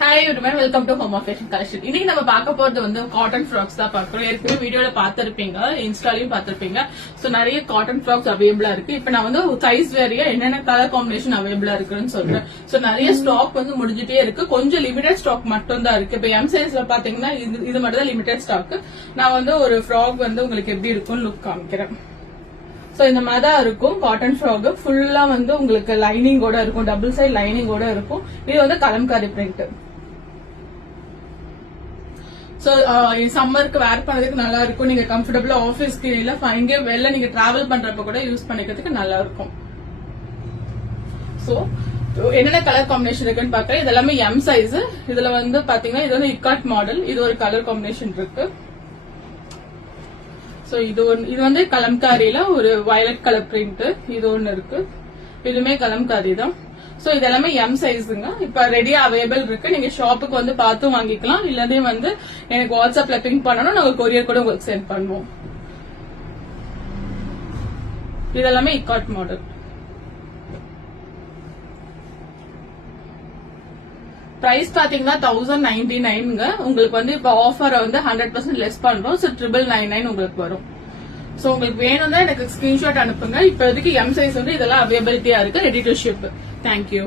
Hi everyone, welcome to Home of Fashion Collection. இன்னைக்கு நம்ம பார்க்க போறது வந்து காட்டன் ஃப்ராக்ஸ் தான் பார்க்கறோம். ஏற்கனவே வீடியோல பார்த்திருப்பீங்க, இன்ஸ்டாலயும் பார்த்திருப்பீங்க. சோ நிறைய காட்டன் ஃப்ராக்ஸ் அவைலபிளா இருக்கு. இப்போ நான் வந்து சைஸ் வேரியா என்னென்ன கலர் காம்பினேஷன் அவைலபிளா இருக்குன்னு சொல்றேன். சோ நிறைய ஸ்டாக் வந்து முடிஞ்சிட்டே இருக்கு. கொஞ்சம் லிமிடெட் ஸ்டாக் மட்டும் தான் இருக்கு. இப்போ எம் சைஸ்ல பாத்தீங்கன்னா இது மட்டும் தான் லிமிடெட் ஸ்டாக். நான் வந்து ஒரு ஃப்ராக் வந்து உங்களுக்கு எப்படி இருக்கும்னு லுக் காமிக்கிறேன். சோ இந்த மாதிரி தான் இருக்கும் காட்டன் ஃப்ராக். ஃபுல்லா வந்து உங்களுக்கு லைனிங்கோட இருக்கும், டபுள் சைட் லைனிங்கோட இருக்கும். இது வந்து கலம்காரி பிரிண்ட். சோ சம்மருக்கு வேர் பண்ணதுக்கு நல்லா இருக்கும். நீங்க கம்ஃபர்டபுளா ஆபீஸ்க்கு இல்ல எங்க வெளில நீங்க டிராவல் பண்றப்ப கூட யூஸ் பண்ணிக்கிறதுக்கு நல்லா இருக்கும். சோ என்னென்ன கலர் காம்பினேஷன் இருக்குன்னு பாக்குறேன். இது எல்லாமே எம் சைஸ். இதுல வந்து பாத்தீங்கன்னா இது வந்து இக்காட் மாடல். இது ஒரு கலர் காம்பினேஷன் இருக்கு. சோ இது வந்து கலம்காரியில ஒரு வயலட் கலர் பிரிண்ட். இது ஒன்னு இருக்கு. இதுவுமே கலம்காரி தான். சோ இது எல்லாமே எம் சைஸுங்க. இப்ப ரெடியா அவைலபிள் இருக்கு. நீங்க ஷாப்புக்கு வந்து பார்த்தும் வாங்கிக்கலாம். இல்லாதே வந்து எனக்கு வாட்ஸ்அப்ல பிங் பண்ணணும், நாங்க கொரியர் கூட உங்களுக்கு சென்ட் பண்ணுவோம். இதெல்லாமே இக்காட் மாடல். பிரைஸ் பாத்தீங்கன்னா 1099ங்க. உங்களுக்கு வந்து இப்ப ஆஃபர் வந்து 100% லெஸ் பண்றோம். சோ 999 உங்களுக்கு வரும். சோ உங்களுக்கு வேணும்னா எனக்கு ஸ்கிரீன்ஷாட் அனுப்புங்க. இப்போதைக்கு எம் சைஸ் வந்து இதெல்லாம் அவைலபிலிட்டியா இருக்கு. Ready to ship. தேங்க்யூ.